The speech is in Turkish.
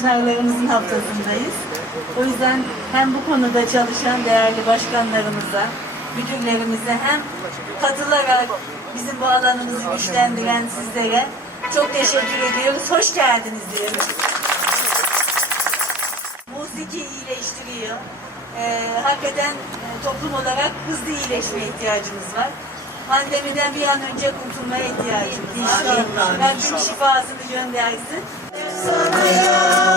Çınarlarımızın haftasındayız. O yüzden hem bu konuda çalışan değerli başkanlarımıza, müdürlerimize hem katılarak bizim bu alanımızı güçlendiren sizlere çok teşekkür ediyoruz. Hoş geldiniz diyoruz. Musiki iyileştiriyor. Ee, hakikaten e, toplum olarak hızlı iyileşmeye ihtiyacımız var. Pandemiden bir an önce kurtulmaya ihtiyacımız var. Rabbim şifasını göndersin. Gel